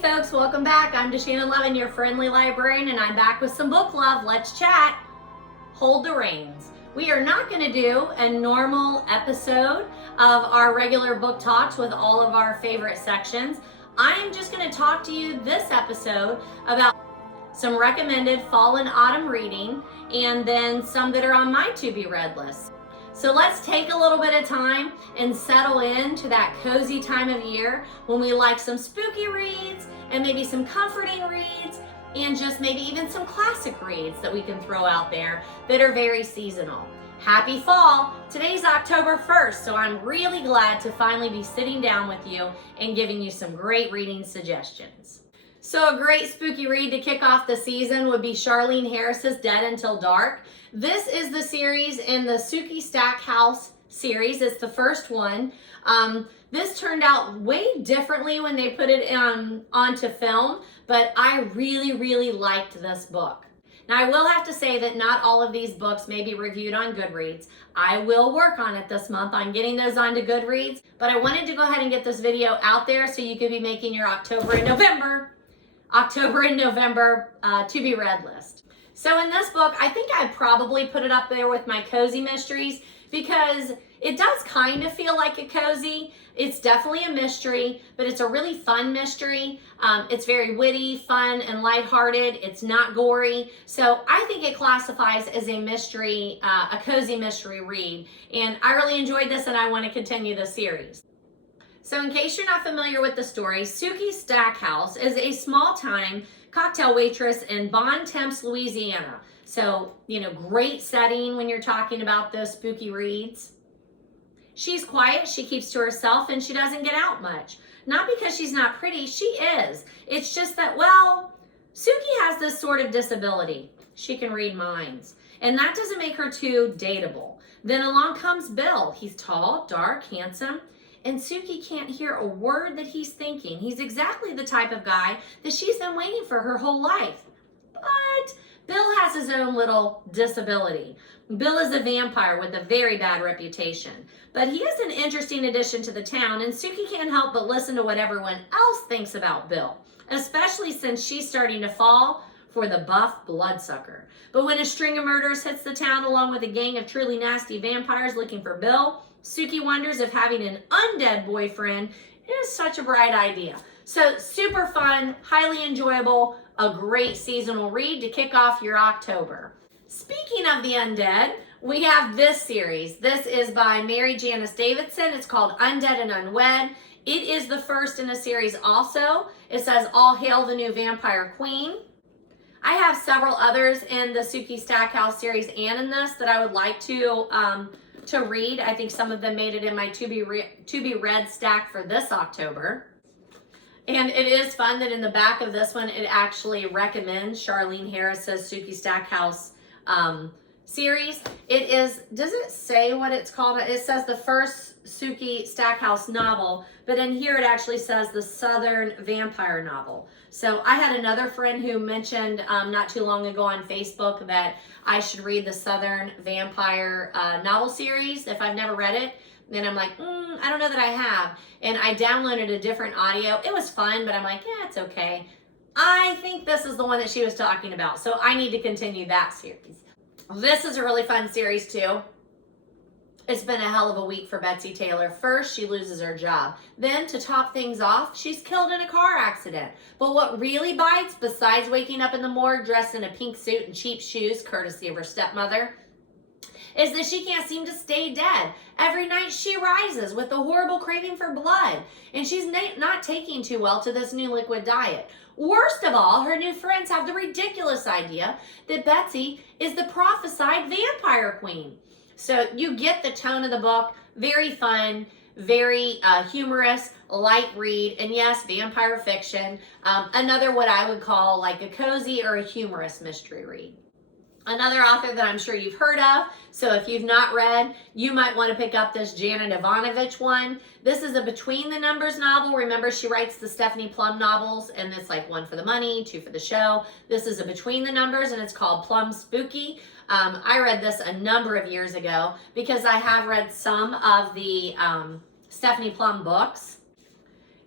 folks, welcome back. I'm DaShannon Lovin, your friendly librarian, and I'm back with some book love. Let's chat. Hold the reins. We are not going to do a normal episode of our regular book talks with all of our favorite sections. I am just going to talk to you this episode about some recommended fall and autumn reading and then some that are on my to-be-read list. So let's take a little bit of time and settle into that cozy time of year when we like some spooky reads and maybe some comforting reads and just maybe even some classic reads that we can throw out there that are very seasonal. Happy fall! Today's October 1st, so I'm really glad to finally be sitting down with you and giving you some great reading suggestions. So a great spooky read to kick off the season would be Charlene Harris's Dead Until Dark. This is the series in the Sookie Stackhouse series. It's the first one. This turned out way differently when they put it onto film, but I really liked this book. Now I will have to say that not all of these books may be reviewed on Goodreads. I will work on it this month on getting those onto Goodreads, but I wanted to go ahead and get this video out there so you could be making your October and November to be read list. So in this book, I think I'd probably put it up there with my cozy mysteries because it does kind of feel like a cozy. It's definitely a mystery, but it's a really fun mystery. It's very witty, fun, and lighthearted. It's not gory. So I think it classifies as a mystery, a cozy mystery read. And I really enjoyed this and I want to continue the series. So in case you're not familiar with the story, Sookie Stackhouse is a small-time cocktail waitress in Bon Temps, Louisiana. So, great setting when you're talking about those spooky reads. She's quiet, she keeps to herself, and she doesn't get out much. Not because she's not pretty, she is. It's just that, Sookie has this sort of disability. She can read minds. And that doesn't make her too dateable. Then along comes Bill. He's tall, dark, handsome, and Sookie can't hear a word that he's thinking. He's exactly the type of guy that she's been waiting for her whole life. But Bill has his own little disability. Bill is a vampire with a very bad reputation. But he is an interesting addition to the town, and Sookie can't help but listen to what everyone else thinks about Bill, especially since she's starting to fall for the buff bloodsucker. But when a string of murders hits the town along with a gang of truly nasty vampires looking for Bill, Sookie wonders if having an undead boyfriend is such a bright idea. So super fun, highly enjoyable, a great seasonal read to kick off your October. Speaking of the undead, we have this series. This is by Mary Janice Davidson. It's called Undead and Unwed. It is the first in a series also. It says All Hail the New Vampire Queen. I have several others in the Sookie Stackhouse series and in this that I would like to read. I think some of them made it in my to be read stack for this October. And it is fun that in the back of this one, it actually recommends Charlene Harris's Sookie Stackhouse series. Does it say what it's called? It says the first Sookie Stackhouse novel, but in here it actually says the Southern Vampire Novel. So I had another friend who mentioned not too long ago on Facebook that I should read the Southern Vampire novel series if I've never read it. And I'm like, I don't know that I have. And I downloaded a different audio. It was fun, but I'm like, yeah, it's okay. I think this is the one that she was talking about. So I need to continue that series. This is a really fun series too. It's been a hell of a week for Betsy Taylor. First, she loses her job. Then, to top things off, she's killed in a car accident. But what really bites, besides waking up in the morgue dressed in a pink suit and cheap shoes, courtesy of her stepmother, is that she can't seem to stay dead. Every night she rises with a horrible craving for blood, and she's not taking too well to this new liquid diet. Worst of all, her new friends have the ridiculous idea that Betsy is the prophesied vampire queen. So you get the tone of the book, very fun, very humorous, light read, and yes, vampire fiction. Another what I would call like a cozy or a humorous mystery read. Another author that I'm sure you've heard of, so if you've not read, you might want to pick up this Janet Evanovich one. This is a Between the Numbers novel. Remember, she writes the Stephanie Plum novels, and it's like one for the money, two for the show. This is a Between the Numbers, and it's called Plum Spooky. I read this a number of years ago because I have read some of the Stephanie Plum books.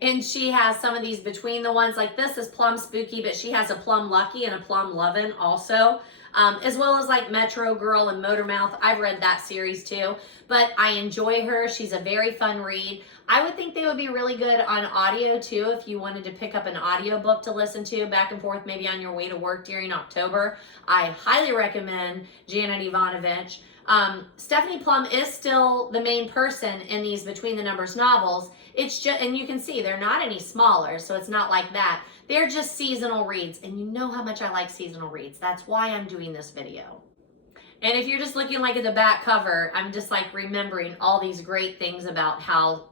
And she has some of these between the ones, like this is Plum Spooky, but she has a Plum Lucky and a Plum Lovin also, as well as like Metro Girl and Motormouth. I've read that series too, but I enjoy her. She's a very fun read. I would think they would be really good on audio too if you wanted to pick up an audio book to listen to back and forth, maybe on your way to work during October. I highly recommend Janet Evanovich. Stephanie Plum is still the main person in these Between the Numbers novels. It's just, and you can see they're not any smaller, so it's not like that. They're just seasonal reads, and you know how much I like seasonal reads. That's why I'm doing this video. And if you're just looking like at the back cover, I'm just like remembering all these great things about how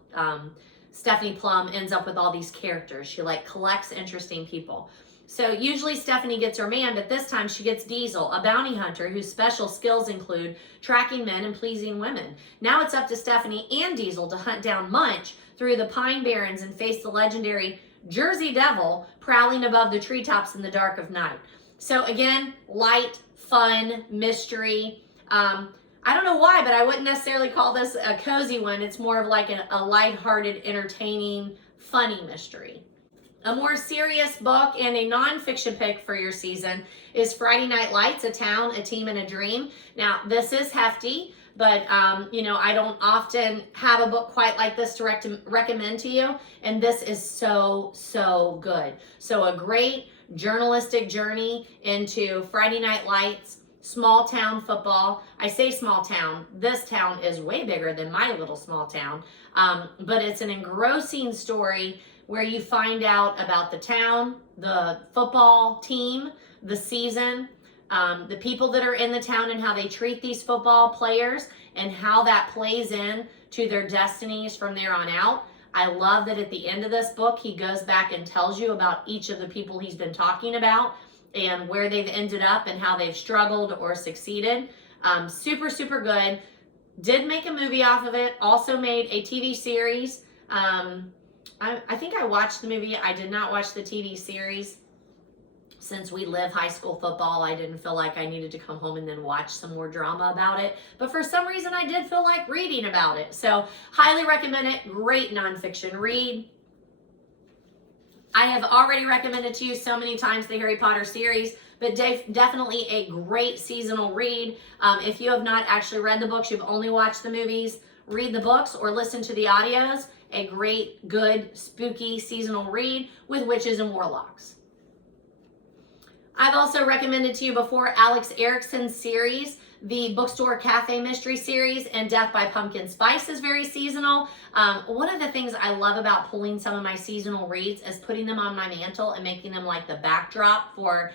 Stephanie Plum ends up with all these characters. She like collects interesting people. So usually Stephanie gets her man, but this time she gets Diesel, a bounty hunter whose special skills include tracking men and pleasing women. Now it's up to Stephanie and Diesel to hunt down Munch through the Pine Barrens and face the legendary Jersey Devil prowling above the treetops in the dark of night. So again, light, fun, mystery. I don't know why, but I wouldn't necessarily call this a cozy one. It's more of like a lighthearted, entertaining, funny mystery. A more serious book and a nonfiction pick for your season is Friday Night Lights, A Town, a Team, and a Dream. Now, this is hefty, but you know, I don't often have a book quite like this to recommend to you, and this is so, so good. So a great journalistic journey into Friday Night Lights, small town football. I say small town. This town is way bigger than my little small town, but it's an engrossing story where you find out about the town, the football team, the season, the people that are in the town and how they treat these football players and how that plays in to their destinies from there on out. I love that at the end of this book, he goes back and tells you about each of the people he's been talking about and where they've ended up and how they've struggled or succeeded. Super, super good. Did make a movie off of it. Also made a TV series. I think I watched the movie. I did not watch the TV series. Since we live high school football, I didn't feel like I needed to come home and then watch some more drama about it. But for some reason, I did feel like reading about it. So highly recommend it. Great nonfiction read. I have already recommended to you so many times the Harry Potter series, but definitely a great seasonal read. If you have not actually read the books, you've only watched the movies, read the books or listen to the audios. A great, good, spooky seasonal read with witches and warlocks. I've also recommended to you before Alex Erickson's series, the Bookstore Cafe Mystery Series, and Death by Pumpkin Spice is very seasonal. One of the things I love about pulling some of my seasonal reads is putting them on my mantle and making them like the backdrop for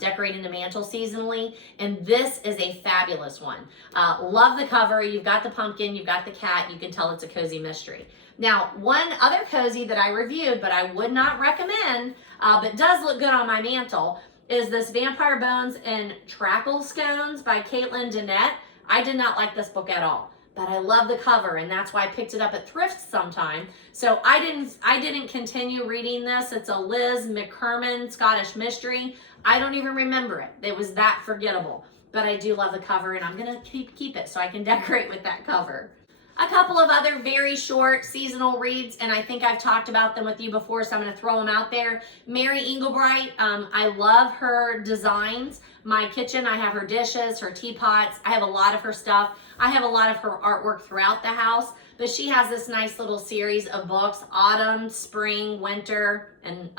decorating the mantle seasonally. And this is a fabulous one. Love the cover. You've got the pumpkin, you've got the cat. You can tell it's a cozy mystery. Now, one other cozy that I reviewed, but I would not recommend, but does look good on my mantle, is this Vampire Bones and Treacle Scones by Caitlin Dunnett. I did not like this book at all, but I love the cover, and that's why I picked it up at thrift sometime. So I didn't continue reading this. It's a Liz McCorman Scottish mystery. I don't even remember it. It was that forgettable, but I do love the cover, and I'm gonna keep it so I can decorate with that cover. A couple of other very short seasonal reads, and I think I've talked about them with you before, so I'm going to throw them out there. Mary Engelbreit, I love her designs. My kitchen, I have her dishes, her teapots. I have a lot of her stuff. I have a lot of her artwork throughout the house, but she has this nice little series of books, autumn, spring, winter, and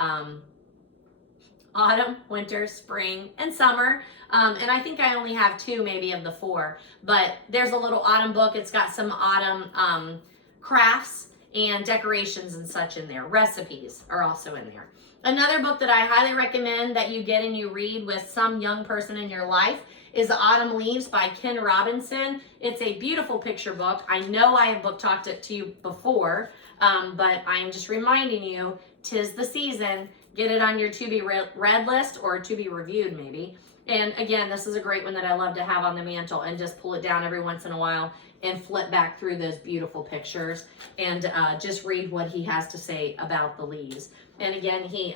autumn, winter, spring, and summer. And I think I only have 2 maybe of the 4, but there's a little autumn book. It's got some autumn crafts and decorations and such in there. Recipes are also in there. Another book that I highly recommend that you get and you read with some young person in your life is Autumn Leaves by Ken Robinson. It's a beautiful picture book. I know I have book talked it to you before, but I am just reminding you, 'tis the season. Get it on your to be read list or to be reviewed maybe. And again, this is a great one that I love to have on the mantle and just pull it down every once in a while and flip back through those beautiful pictures and just read what he has to say about the leaves. And again, he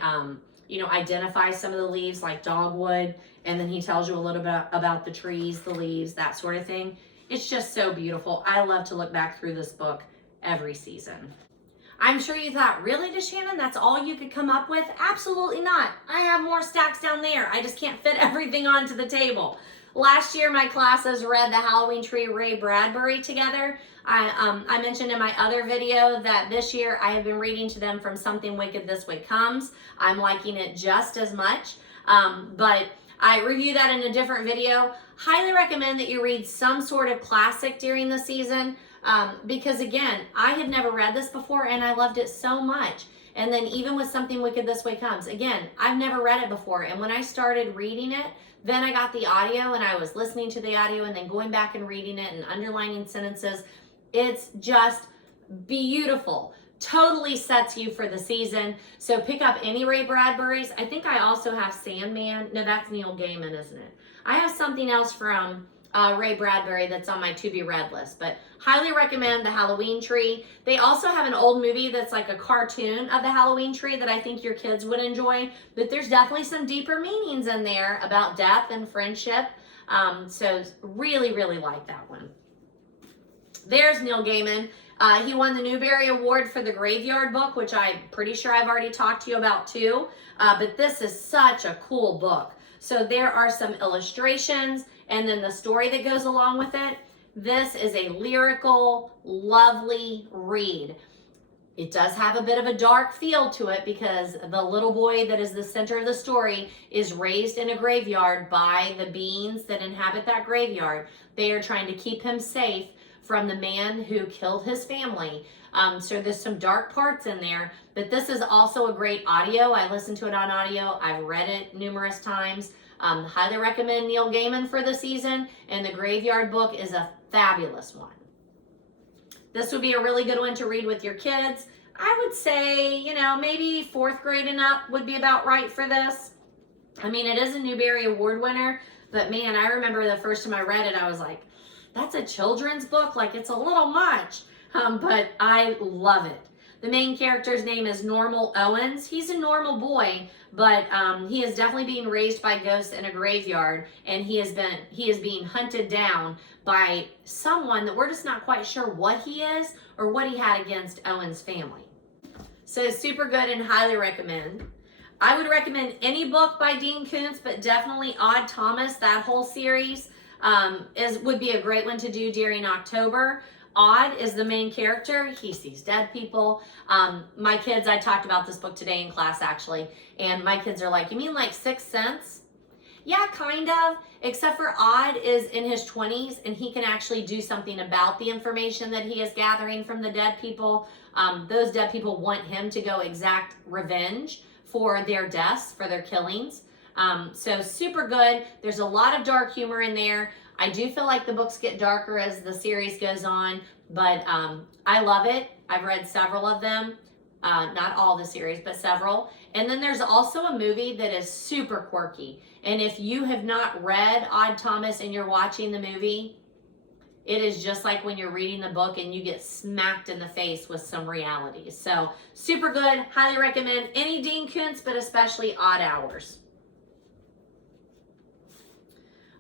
identifies some of the leaves like dogwood, and then he tells you a little bit about the trees, the leaves, that sort of thing. It's just so beautiful. I love to look back through this book every season. I'm sure you thought, really, DaShannon, that's all you could come up with? Absolutely not. I have more stacks down there. I just can't fit everything onto the table. Last year, my classes read The Halloween Tree, Ray Bradbury together. I mentioned in my other video that this year I have been reading to them From Something Wicked This Way Comes. I'm liking it just as much, but I review that in a different video. Highly recommend that you read some sort of classic during the season, because again, I had never read this before and I loved it so much. And then even with Something Wicked This Way Comes, again, I've never read it before. And when I started reading it, then I got the audio and I was listening to the audio and then going back and reading it and underlining sentences. It's just beautiful. Totally sets you for the season. So pick up any Ray Bradbury's. I think I also have Sandman. No, that's Neil Gaiman, isn't it? I have something else from Ray Bradbury that's on my to be read list, but highly recommend The Halloween Tree. They also have an old movie that's like a cartoon of the Halloween tree that I think your kids would enjoy, but there's definitely some deeper meanings in there about death and friendship. So really, really like that one. There's Neil Gaiman. He won the Newbery Award for the Graveyard book, which I'm pretty sure I've already talked to you about too. But this is such a cool book. So there are some illustrations and then the story that goes along with it. This is a lyrical, lovely read. It does have a bit of a dark feel to it because the little boy that is the center of the story is raised in a graveyard by the beings that inhabit that graveyard. They are trying to keep him safe from the man who killed his family. So there's some dark parts in there, but this is also a great audio. I listened to it on audio. I've read it numerous times. Highly recommend Neil Gaiman for the season, and the Graveyard book is a fabulous one. This would be a really good one to read with your kids. I would say, you know, maybe 4th grade and up would be about right for this. I mean, it is a Newbery Award winner, but man, I remember the first time I read it, I was like, that's a children's book, like it's a little much, but I love it. The main character's name is Normal Owens. He's a normal boy, but he is definitely being raised by ghosts in a graveyard, and he is being hunted down by someone that we're just not quite sure what he is or what he had against Owens' family. So super good and highly recommend. I would recommend any book by Dean Koontz, but definitely Odd Thomas, that whole series. Would be a great one to do during October. Odd is the main character. He sees dead people. My kids, I talked about this book today in class actually, and my kids are like, you mean like Sixth Sense? Yeah, kind of, except for Odd is in his 20s and he can actually do something about the information that he is gathering from the dead people. Those dead people want him to go exact revenge for their deaths, for their killings. So super good. There's a lot of dark humor in there. I do feel like the books get darker as the series goes on, but I love it. I've read several of them, not all the series, but several. And then there's also a movie that is super quirky. And if you have not read Odd Thomas and you're watching the movie, it is just like when you're reading the book and you get smacked in the face with some reality. So super good. Highly recommend any Dean Koontz, but especially Odd Hours.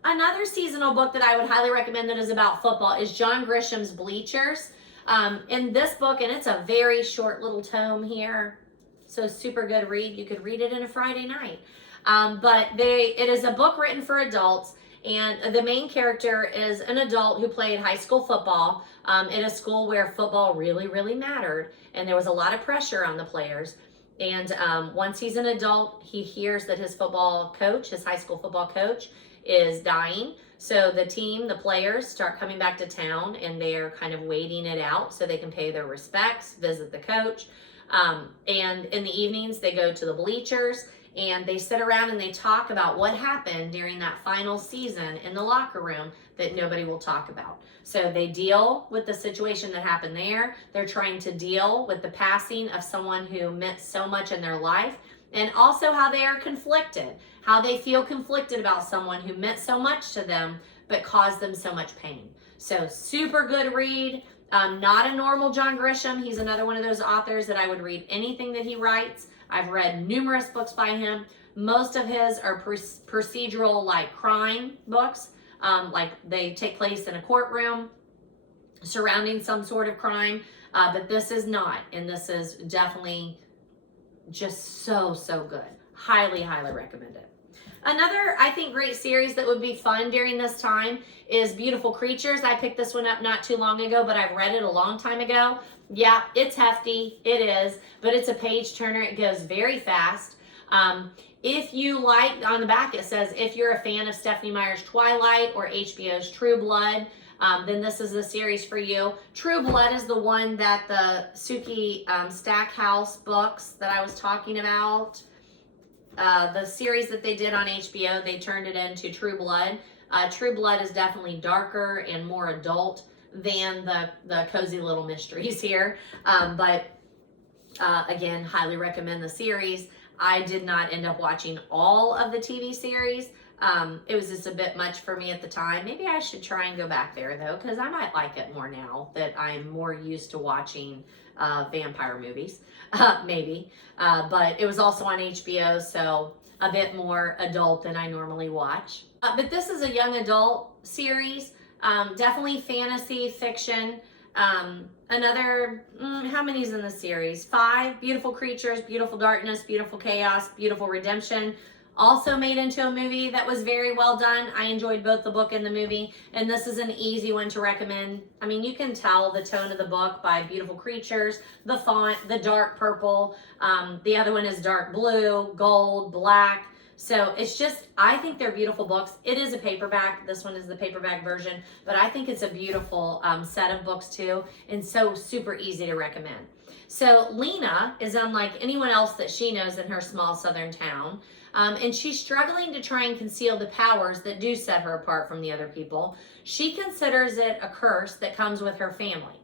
Another seasonal book that I would highly recommend that is about football is John Grisham's Bleachers. In this book, and it's a very short little tome here, so super good read. You could read it in a Friday night. But it is a book written for adults, and the main character is an adult who played high school football in a school where football really, really mattered, and there was a lot of pressure on the players. And once he's an adult, he hears that his football coach, his high school football coach, is dying. So the team, the players, start coming back to town and they're kind of waiting it out so they can pay their respects, visit the coach. And in the evenings, they go to the bleachers and they sit around and they talk about what happened during that final season in the locker room that nobody will talk about. So they deal with the situation that happened there. They're trying to deal with the passing of someone who meant so much in their life, and also how they are conflicted, how they feel conflicted about someone who meant so much to them but caused them so much pain. So super good read. Not a normal John Grisham. He's another one of those authors that I would read anything that he writes. I've read numerous books by him. Most of his are procedural, like crime books, like they take place in a courtroom surrounding some sort of crime. but this is not, and this is definitely just so good. Highly recommend it. Another, I think, great series that would be fun during this time is Beautiful Creatures. I picked this one up not too long ago, but I've read it a long time ago. Yeah, it's hefty, it is, but it's a page turner. It goes very fast. If you like, on the back it says, if you're a fan of Stephenie Meyer's Twilight or HBO's True Blood, then this is the series for you. True Blood is the one that the Suki Stackhouse books that I was talking about. The series that they did on HBO, they turned it into True Blood. True Blood is definitely darker and more adult than the cozy little mysteries here. But again, highly recommend the series. I did not end up watching all of the TV series. It was just a bit much for me at the time. Maybe I should try and go back there though, because I might like it more now that I'm more used to watching vampire movies. Maybe. But it was also on HBO, so a bit more adult than I normally watch. But this is a young adult series. Definitely fantasy fiction. Another, how many is in the series? 5. Beautiful Creatures, Beautiful Darkness, Beautiful Chaos, Beautiful Redemption. Also made into a movie that was very well done. I enjoyed both the book and the movie, and this is an easy one to recommend. I mean, you can tell the tone of the book by Beautiful Creatures, the font, the dark purple. The other one is dark blue, gold, black. So it's just, I think they're beautiful books. It is a paperback. This one is the paperback version, but I think it's a beautiful set of books too, and so super easy to recommend. So Lena is unlike anyone else that she knows in her small southern town, and she's struggling to try and conceal the powers that do set her apart from the other people. She considers it a curse that comes with her family.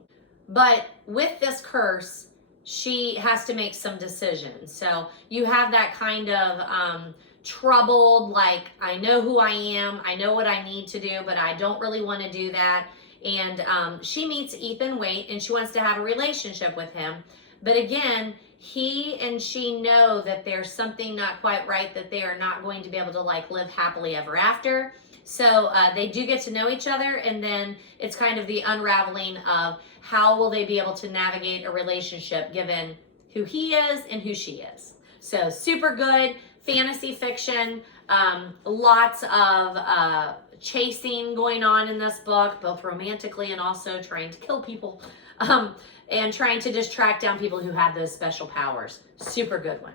But with this curse, she has to make some decisions. So you have that kind of troubled, like, I know who I am, I know what I need to do, but I don't really want to do that. And she meets Ethan Waite, and she wants to have a relationship with him. But again, he and she know that there's something not quite right, that they are not going to be able to like live happily ever after. So they do get to know each other, and then it's kind of the unraveling of how will they be able to navigate a relationship given who he is and who she is. So super good fantasy fiction, lots of chasing going on in this book, both romantically and also trying to kill people, and trying to just track down people who have those special powers. Super good one.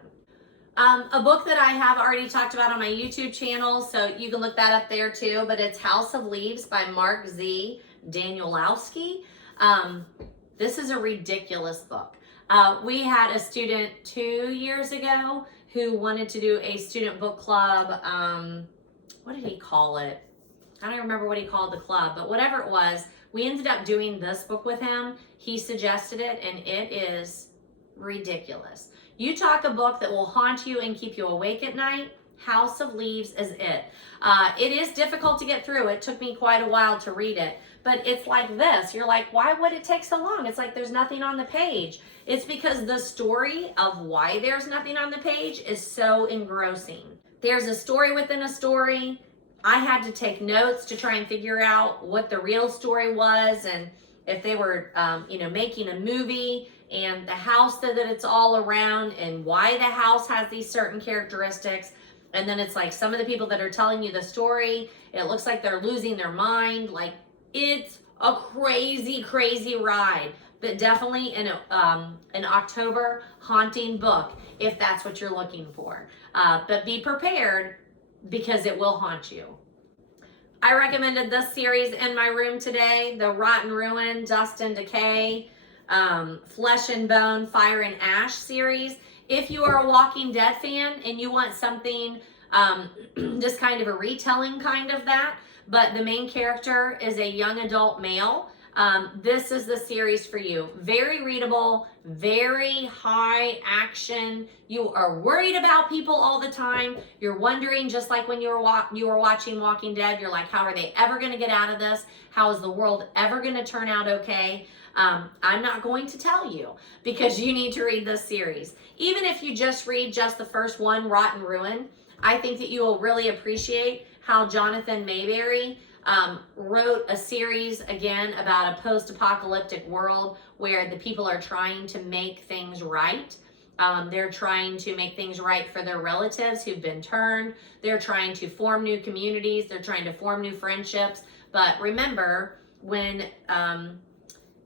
A book that I have already talked about on my YouTube channel, so you can look that up there too, but it's House of Leaves by Mark Z. Danielewski. This is a ridiculous book. We had a student 2 years ago who wanted to do a student book club. What did he call it? I don't remember what he called the club, but whatever it was, we ended up doing this book with him. He suggested it, and it is ridiculous. You talk a book that will haunt you and keep you awake at night, House of Leaves is it. It is difficult to get through. It took me quite a while to read it, but it's like this. You're like, why would it take so long? It's like there's nothing on the page. It's because the story of why there's nothing on the page is so engrossing. There's a story within a story. I had to take notes to try and figure out what the real story was, and if they were, making a movie, and the house that it's all around, and why the house has these certain characteristics. And then it's like some of the people that are telling you the story, it looks like they're losing their mind. Like, it's a crazy, crazy ride, but definitely an October haunting book if that's what you're looking for. But be prepared, because it will haunt you. I recommended this series in my room today, the Rotten Ruin, Dust and Decay, Flesh and Bone, Fire and Ash series. If you are a Walking Dead fan and you want something, just kind of a retelling kind of that, but the main character is a young adult male, this is the series for you. Very readable, very high action. You are worried about people all the time. You're wondering, just like when you were watching Walking Dead, you're like, how are they ever going to get out of this? How is the world ever going to turn out okay? I'm not going to tell you, because you need to read this series. Even if you just read just the first one, Rotten Ruin, I think that you will really appreciate how Jonathan Maberry wrote a series, again, about a post-apocalyptic world where the people are trying to make things right. They're trying to make things right for their relatives who've been turned. They're trying to form new communities. They're trying to form new friendships. But remember, when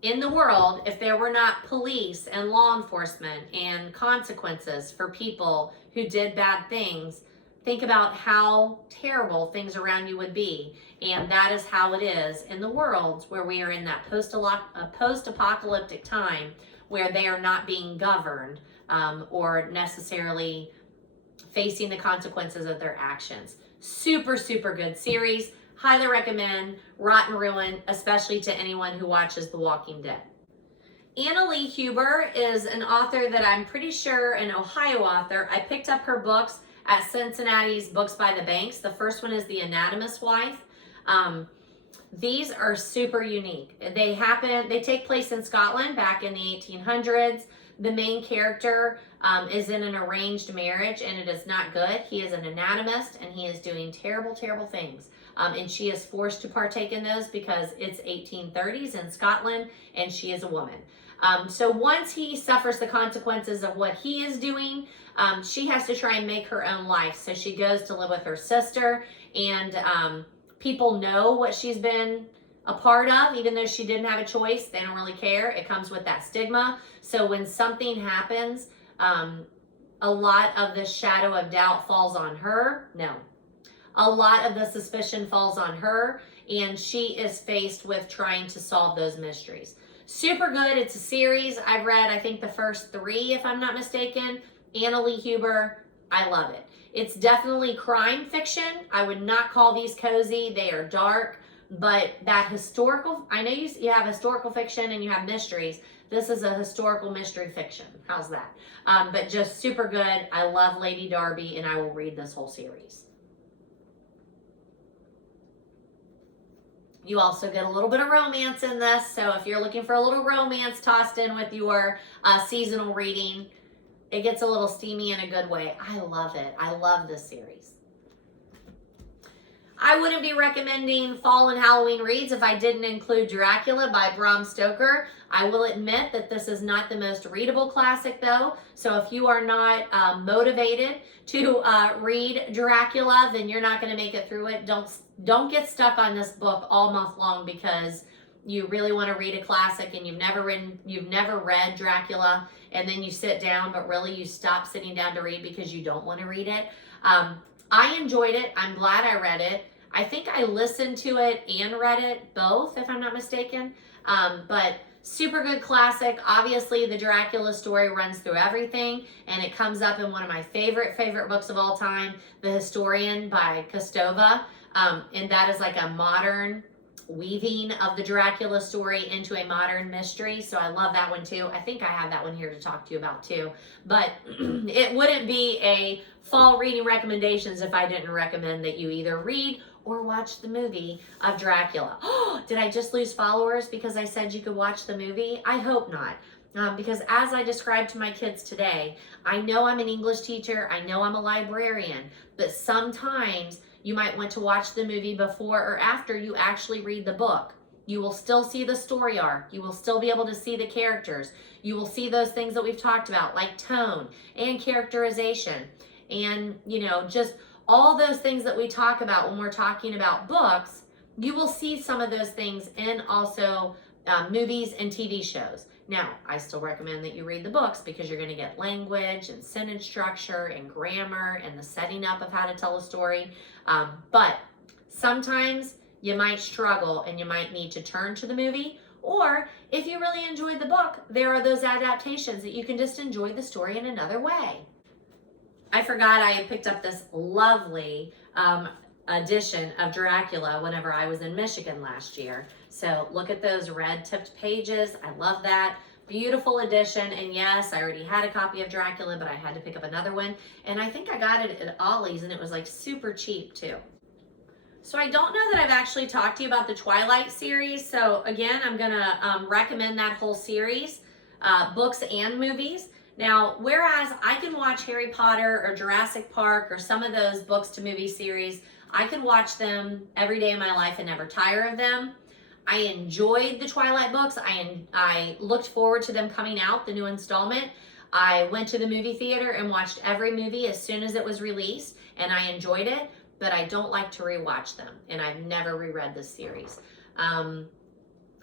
in the world, if there were not police and law enforcement and consequences for people who did bad things, think about how terrible things around you would be. And that is how it is in the world where we are in that post-apocalyptic time where they are not being governed or necessarily facing the consequences of their actions. Super, super good series. Highly recommend Rotten Ruin, especially to anyone who watches The Walking Dead. Anna Lee Huber is an author that I'm pretty sure, an Ohio author. I picked up her books at Cincinnati's Books by the Banks. The first one is The Anatomist Wife. These are super unique. They take place in Scotland back in the 1800s. The main character is in an arranged marriage and it is not good. He is an anatomist and he is doing terrible, terrible things. And she is forced to partake in those because it's 1830s in Scotland and she is a woman. So once he suffers the consequences of what he is doing, she has to try and make her own life. So she goes to live with her sister and people know what she's been a part of, even though she didn't have a choice. They don't really care. It comes with that stigma. So when something happens, a lot of the shadow of doubt falls on her. No. A lot of the suspicion falls on her, and she is faced with trying to solve those mysteries. Super good. It's a series. I've read, I think, the first 3, if I'm not mistaken. Anna Lee Huber, I love it. It's definitely crime fiction. I would not call these cozy. They are dark, but that historical, I know you have historical fiction and you have mysteries. This is a historical mystery fiction. How's that? But just super good. I love Lady Darby, and I will read this whole series. You also get a little bit of romance in this, so if you're looking for a little romance tossed in with your seasonal reading, it gets a little steamy in a good way. I love it. I love this series. I wouldn't be recommending fall and Halloween reads if I didn't include Dracula by Bram Stoker. I will admit that this is not the most readable classic though, so if you are not motivated to read Dracula, then you're not going to make it through it. Don't get stuck on this book all month long because you really want to read a classic and you've never read Dracula, and then you sit down, but really you stop sitting down to read because you don't want to read it. I enjoyed it. I'm glad I read it. I think I listened to it and read it both, if I'm not mistaken. But super good classic. Obviously, the Dracula story runs through everything, and it comes up in one of my favorite books of all time, The Historian by Kostova. And that is like a modern weaving of the Dracula story into a modern mystery. So I love that one too. I think I have that one here to talk to you about too. But it wouldn't be a fall reading recommendations if I didn't recommend that you either read or watch the movie of Dracula. Oh, did I just lose followers because I said you could watch the movie? I hope not. Because as I described to my kids today, I know I'm an English teacher, I know I'm a librarian, but sometimes you might want to watch the movie before or after you actually read the book. You will still see the story arc. You will still be able to see the characters. You will see those things that we've talked about, like tone and characterization. And, just all those things that we talk about when we're talking about books, you will see some of those things in also movies and TV shows. Now, I still recommend that you read the books because you're going to get language and sentence structure and grammar and the setting up of how to tell a story. But sometimes you might struggle and you might need to turn to the movie. Or if you really enjoyed the book, there are those adaptations that you can just enjoy the story in another way. I forgot I picked up this lovely edition of Dracula whenever I was in Michigan last year. So look at those red tipped pages. I love that. Beautiful edition. And yes, I already had a copy of Dracula, but I had to pick up another one. And I think I got it at Ollie's and it was like super cheap too. So I don't know that I've actually talked to you about the Twilight series. So again, I'm going to recommend that whole series, books and movies. Now, whereas I can watch Harry Potter or Jurassic Park or some of those books to movie series I could watch them every day of my life and never tire of them. I enjoyed the Twilight books. I looked forward to them coming out, the new installment. I went to the movie theater and watched every movie as soon as it was released, and I enjoyed it, but I don't like to rewatch them, and I've never reread this series.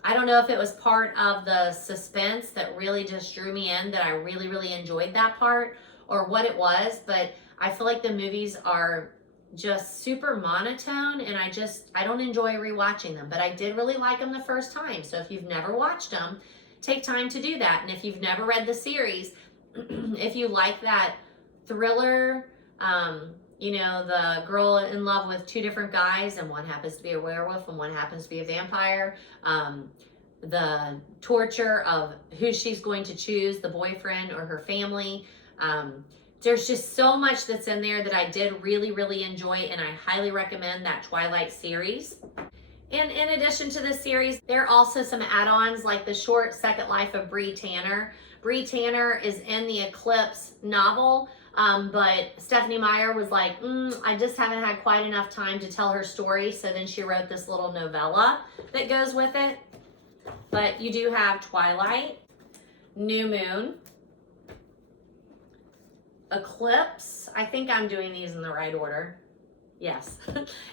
I don't know if it was part of the suspense that really just drew me in, that I really, really enjoyed that part, or what it was, but I feel like the movies are just super monotone, and I don't enjoy rewatching them, but I did really like them the first time. So if you've never watched them, take time to do that. And if you've never read the series, if you like that thriller, you know, the girl in love with two different guys, and one happens to be a werewolf and one happens to be a vampire, the torture of who she's going to choose, the boyfriend or her family, there's just so much that's in there that I did really, really enjoy, and I highly recommend that Twilight series. And in addition to this series, there are also some add-ons like the short Second Life of Bree Tanner. Bree Tanner is in the Eclipse novel, but Stephanie Meyer was like, I just haven't had quite enough time to tell her story, so then she wrote this little novella that goes with it. But you do have Twilight, New Moon, Eclipse. I think I'm doing these in the right order. Yes.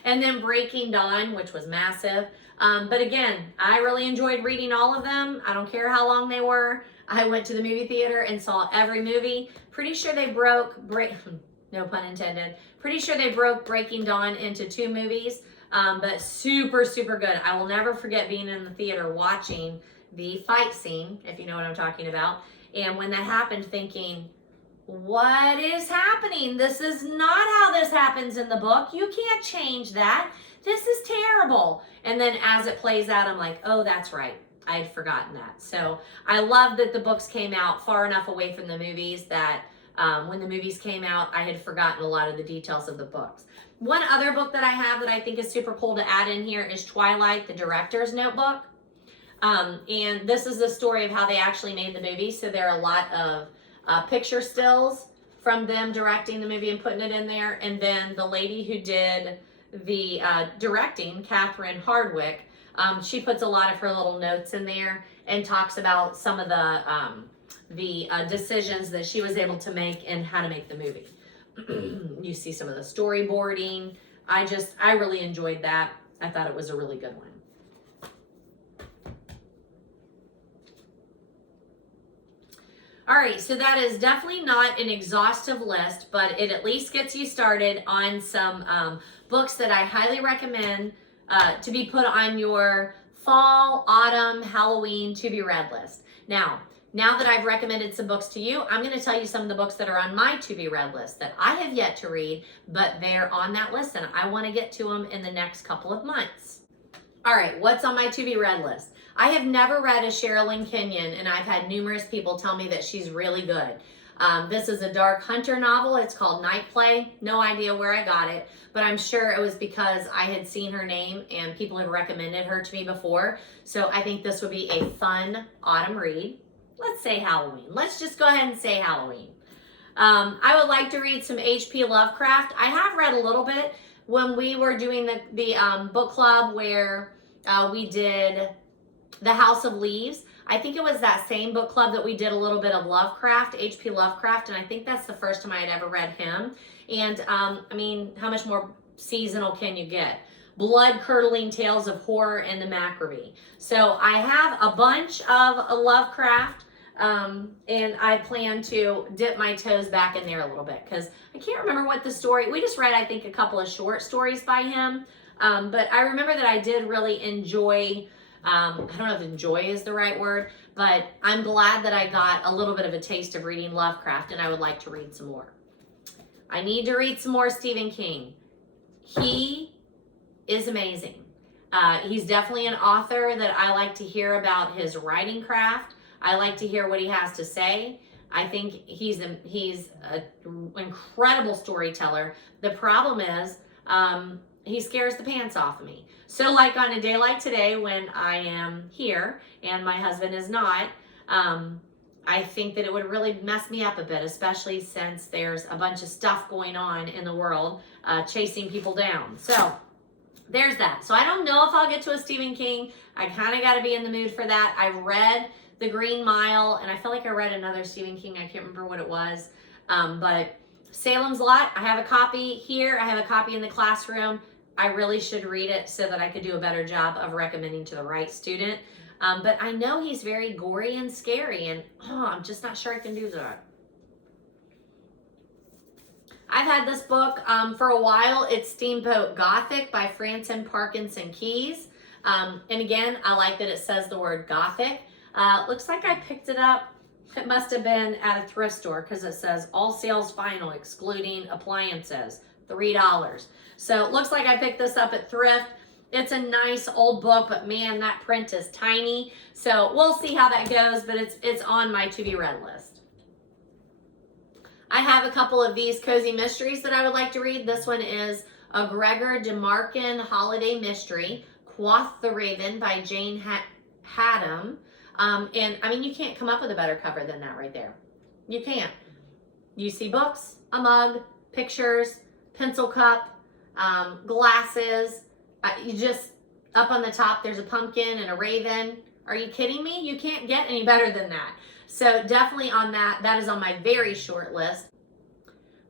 And then Breaking Dawn, which was massive. But again, I really enjoyed reading all of them. I don't care how long they were. I went to the movie theater and saw every movie. Pretty sure they broke, no pun intended, pretty sure they broke Breaking Dawn into 2 movies. But super, super good. I will never forget being in the theater watching the fight scene, if you know what I'm talking about. And when that happened, thinking, what is happening? This is not how this happens in the book. You can't change that. This is terrible. And then as it plays out, I'm like, oh, that's right. I had forgotten that. So I love that the books came out far enough away from the movies that when the movies came out, I had forgotten a lot of the details of the books. One other book that I have that I think is super cool to add in here is Twilight, the Director's Notebook. And this is the story of how they actually made the movie. So there are a lot of picture stills from them directing the movie and putting it in there. And then the lady who did the directing, Catherine Hardwicke, she puts a lot of her little notes in there and talks about some of the decisions that she was able to make and how to make the movie. You see some of the storyboarding. I really enjoyed that. I thought it was a really good one. All right, so that is definitely not an exhaustive list, but it at least gets you started on some books that I highly recommend to be put on your fall, autumn, Halloween to be read list. Now that I've recommended some books to you, I'm going to tell you some of the books that are on my to be read list that I have yet to read, but they're on that list and I want to get to them in the next couple of months. All right, what's on my to be read list? I have never read a Sherilyn Kenyon, and I've had numerous people tell me that she's really good. This is a dark hunter novel. It's called Night Play. No idea where I got it, but I'm sure it was because I had seen her name and people have recommended her to me before. So I think this would be a fun autumn read. Let's say Halloween. Let's just go ahead and say Halloween. I would like to read some H.P. Lovecraft. I have read a little bit when we were doing the book club where we did The House of Leaves. I think it was that same book club that we did a little bit of Lovecraft, H.P. Lovecraft, and I think that's the first time I had ever read him. And I mean, how much more seasonal can you get? Blood-curdling tales of horror in the Maberry. So I have a bunch of Lovecraft, and I plan to dip my toes back in there a little bit because I can't remember what the story, we just read, I think, a couple of short stories by him, but I remember that I did really enjoy, I don't know if enjoy is the right word, but I'm glad that I got a little bit of a taste of reading Lovecraft, and I would like to read some more. I need to read some more Stephen King. He is amazing. He's definitely an author that I like to hear about his writing craft. I like to hear what he has to say. I think he's an incredible storyteller. The problem is he scares the pants off of me. So like on a day like today when I am here and my husband is not, I think that it would really mess me up a bit, especially since there's a bunch of stuff going on in the world chasing people down. So there's that. So I don't know if I'll get to a Stephen King. I kind of got to be in the mood for that. I read The Green Mile, and I feel like I read another Stephen King. I can't remember what it was. But Salem's Lot, I have a copy here. I have a copy in the classroom. I really should read it so that I could do a better job of recommending to the right student. But I know he's very gory and scary, and I'm just not sure I can do that. I've had this book for a while. It's Steamboat Gothic by Franson Parkinson Keyes. And again, I like that it says the word Gothic. Looks like I picked it up. It must have been at a thrift store because it says all sales final, excluding appliances, $3. So it looks like I picked this up at thrift. It's a nice old book, but man, that print is tiny. So we'll see how that goes, but it's on my to be read list. I have a couple of these cozy mysteries that I would like to read. This one is a Gregor DeMarkin holiday mystery, Quoth the Raven by Jane Haddam. And I mean, you can't come up with a better cover than that right there. You can't. You see books, a mug, pictures, pencil cup, glasses. You just, up on the top, there's a pumpkin and a raven. Are you kidding me? You can't get any better than that. So definitely on that. That is on my very short list.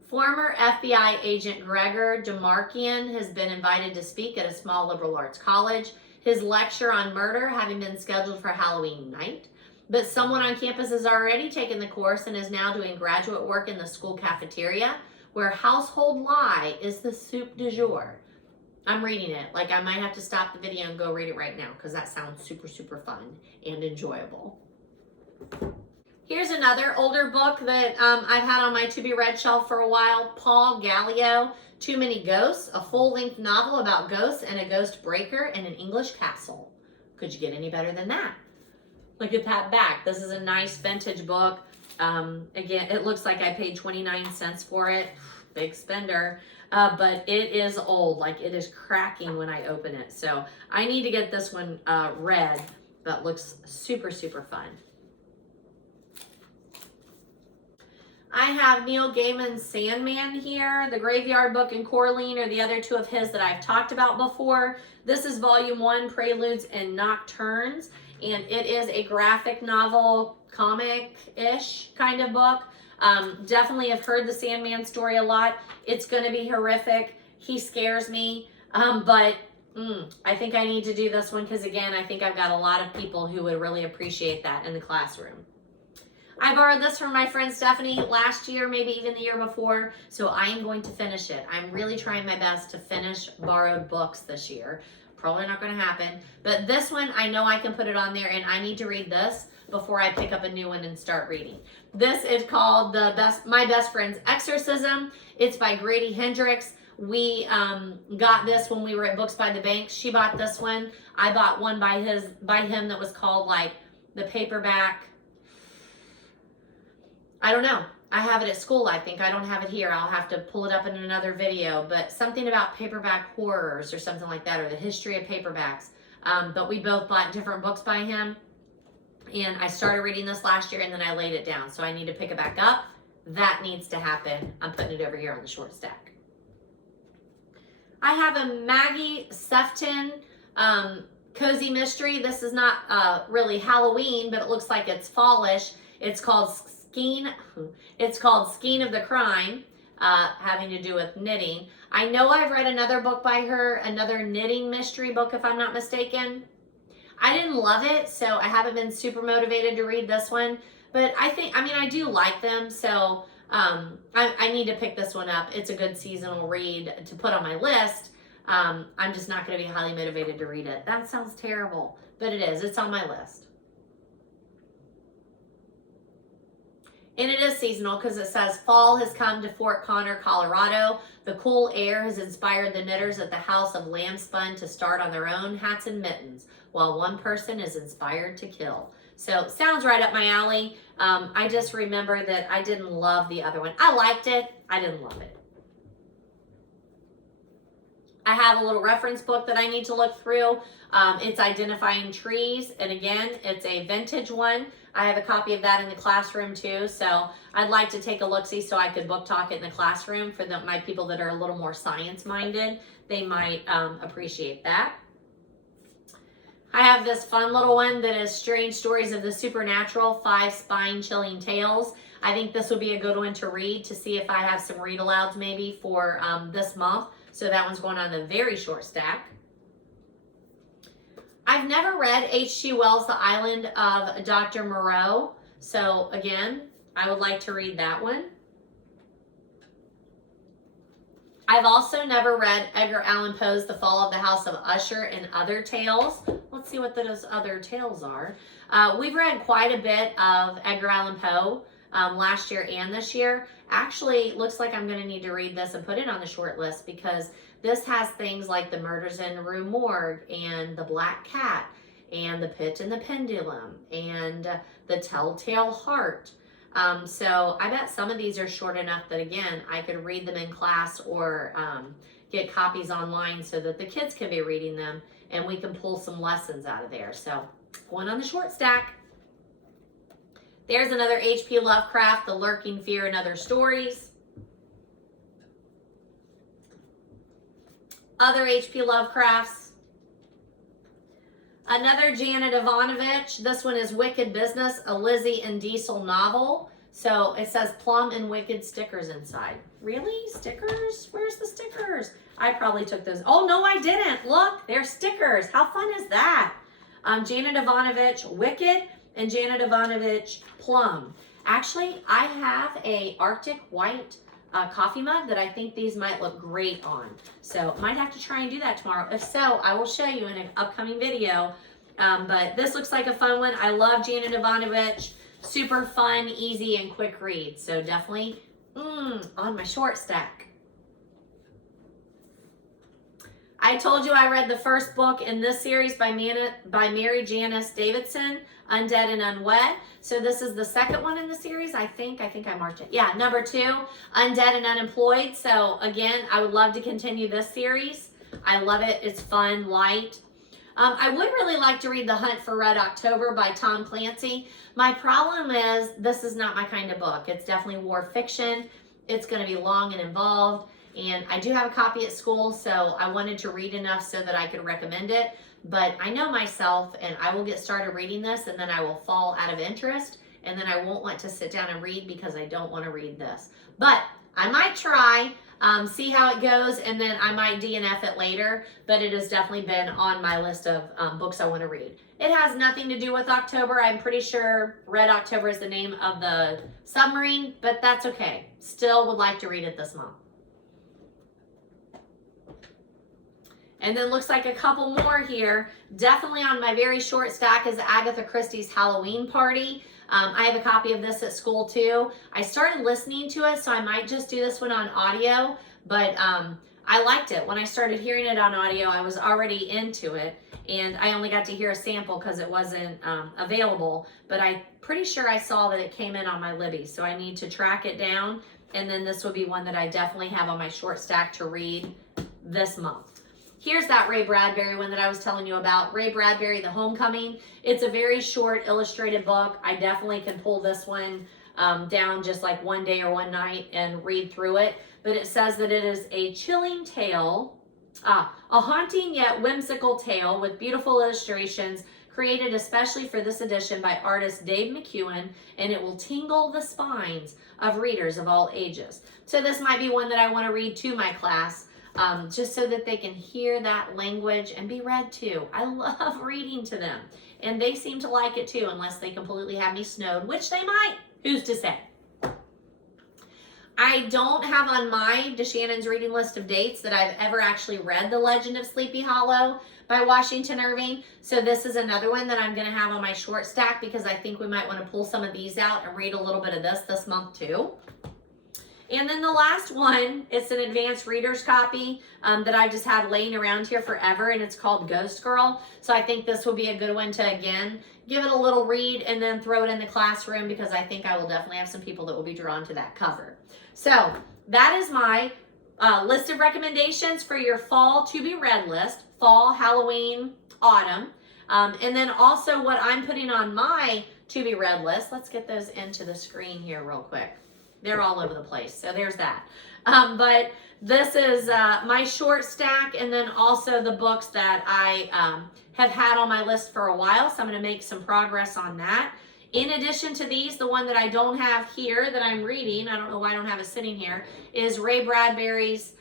Former FBI agent Gregor DeMarkian has been invited to speak at a small liberal arts college. His lecture on murder having been scheduled for Halloween night. But someone on campus has already taken the course and is now doing graduate work in the school cafeteria, where household lie is the soup du jour. I'm reading it. Like, I might have to stop the video and go read it right now because that sounds super, super fun and enjoyable. Here's another older book that I've had on my to-be-read shelf for a while. Paul Gallio, Too Many Ghosts, a full-length novel about ghosts and a ghost breaker in an English castle. Could you get any better than that? Look at that back. This is a nice vintage book. Again, it looks like I paid 29 cents for it. Big spender. But it is old. Like, it is cracking when I open it. So I need to get this one read, but looks super, super fun. I have Neil Gaiman's Sandman here. The Graveyard Book and Coraline are the other two of his that I've talked about before. This is volume 1, Preludes and Nocturnes, and it is a graphic novel, comic-ish kind of book. Definitely have heard the Sandman story a lot. It's going to be horrific. He scares me, but I think I need to do this one because, again, I think I've got a lot of people who would really appreciate that in the classroom. I borrowed this from my friend Stephanie last year, maybe even the year before, so I am going to finish it. I'm really trying my best to finish borrowed books this year. Probably not going to happen, but this one, I know I can put it on there, and I need to read this before I pick up a new one and start reading. This is called My Best Friend's Exorcism. It's by Grady Hendrix. We got this when we were at Books by the Bank. She bought this one. I bought one by him that was called like the paperback. I don't know. I have it at school, I think. I don't have it here. I'll have to pull it up in another video, but something about paperback horrors or something like that, or the history of paperbacks. But we both bought different books by him, and I started reading this last year, and then I laid it down, so I need to pick it back up. That needs to happen. I'm putting it over here on the short stack. I have a Maggie Sefton cozy mystery. This is not really Halloween, but it looks like it's fallish. It's called Skein of the Crime, having to do with knitting. I know I've read another book by her, another knitting mystery book, if I'm not mistaken. I didn't love it, so I haven't been super motivated to read this one. But I do like them, so I need to pick this one up. It's a good seasonal read to put on my list. I'm just not going to be highly motivated to read it. That sounds terrible, but it is. It's on my list. And it is seasonal because it says fall has come to Fort Connor, Colorado. The cool air has inspired the knitters at the House of Lambspun to start on their own hats and mittens, while one person is inspired to kill. So sounds right up my alley. I just remember that I didn't love the other one. I liked it. I didn't love it. I have a little reference book that I need to look through. It's Identifying Trees. And again, it's a vintage one. I have a copy of that in the classroom too, so I'd like to take a look-see so I could book talk it in the classroom for my people that are a little more science-minded. They might appreciate that. I have this fun little one that is Strange Stories of the Supernatural, 5 Spine-Chilling Tales. I think this would be a good one to read to see if I have some read-alouds maybe for this month. So that one's going on the very short stack. I've never read H.G. Wells' The Island of Dr. Moreau. So again, I would like to read that one. I've also never read Edgar Allan Poe's The Fall of the House of Usher and Other Tales. Let's see what those other tales are. We've read quite a bit of Edgar Allan Poe last year and this year. Actually, looks like I'm going to need to read this and put it on the short list because this has things like The Murders in the Rue Morgue and The Black Cat and The Pit and the Pendulum and The Telltale Heart. So I bet some of these are short enough that, again, I could read them in class or get copies online so that the kids can be reading them and we can pull some lessons out of there. So going on the short stack. There's another H.P. Lovecraft, The Lurking Fear and Other Stories. Other H.P. Lovecrafts. Another Janet Evanovich. This one is Wicked Business, a Lizzie and Diesel novel. So it says Plum and Wicked stickers inside. Really? Stickers? Where's the stickers? I probably took those. Oh, no, I didn't. Look, they're stickers. How fun is that? Janet Evanovich, Wicked, and Janet Evanovich, Plum. Actually, I have a Arctic White coffee mug that I think these might look great on. So might have to try and do that tomorrow. If so, I will show you in an upcoming video. But this looks like a fun one. I love Janet Evanovich. Super fun, easy, and quick read. So definitely on my short stack. I told you I read the first book in this series by Mary Janice Davidson, Undead and Unwed. So this is the second one in the series, I think. I marked it. Yeah, number 2, Undead and Unemployed. So again, I would love to continue this series. I love it. It's fun, light. I would really like to read The Hunt for Red October by Tom Clancy. My problem is this is not my kind of book. It's definitely war fiction. It's going to be long and involved. And I do have a copy at school, so I wanted to read enough so that I could recommend it. But I know myself, and I will get started reading this, and then I will fall out of interest, and then I won't want to sit down and read because I don't want to read this. But I might try, see how it goes, and then I might DNF it later. But it has definitely been on my list of books I want to read. It has nothing to do with October. I'm pretty sure Red October is the name of the submarine, but that's okay. Still would like to read it this month. And then looks like a couple more here. Definitely on my very short stack is Agatha Christie's Halloween Party. I have a copy of this at school too. I started listening to it, so I might just do this one on audio, but I liked it. When I started hearing it on audio, I was already into it, and I only got to hear a sample because it wasn't available, but I'm pretty sure I saw that it came in on my Libby, so I need to track it down, and then this would be one that I definitely have on my short stack to read this month. Here's that Ray Bradbury one that I was telling you about, Ray Bradbury, The Homecoming. It's a very short illustrated book. I definitely can pull this one down just like one day or one night and read through it. But it says that it is a chilling tale, a haunting yet whimsical tale with beautiful illustrations created especially for this edition by artist Dave McEwen, and it will tingle the spines of readers of all ages. So this might be one that I want to read to my class. Just so that they can hear that language and be read to. I love reading to them, and they seem to like it too, unless they completely have me snowed, which they might. Who's to say? I don't have on my DaShannon's reading list of dates that I've ever actually read The Legend of Sleepy Hollow by Washington Irving, so this is another one that I'm going to have on my short stack because I think we might want to pull some of these out and read a little bit of this month too. And then the last one, it's an advanced reader's copy that I just had laying around here forever, and it's called Ghost Girl. So I think this will be a good one to, again, give it a little read and then throw it in the classroom because I think I will definitely have some people that will be drawn to that cover. So that is my list of recommendations for your fall to be read list, fall, Halloween, autumn. And then also what I'm putting on my to be read list. Let's get those into the screen here real quick. They're all over the place, so there's that. But this is my short stack, and then also the books that I have had on my list for a while, so I'm going to make some progress on that. In addition to these, the one that I don't have here that I'm reading, I don't know why I don't have it sitting here, is Ray Bradbury's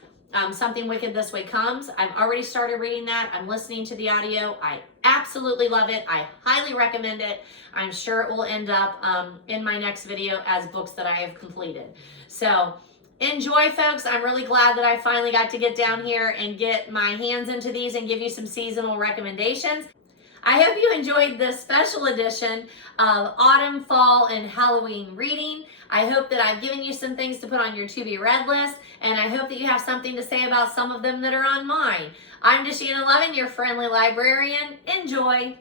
Something Wicked This Way Comes. I've already started reading that. I'm listening to the audio. I absolutely love it. I highly recommend it. I'm sure it will end up in my next video as books that I have completed. So enjoy, folks. I'm really glad that I finally got to get down here and get my hands into these and give you some seasonal recommendations. I hope you enjoyed this special edition of Autumn, Fall, and Halloween reading. I hope that I've given you some things to put on your to-be read list, and I hope that you have something to say about some of them that are on mine. I'm DaShannon Lovin, your friendly librarian. Enjoy!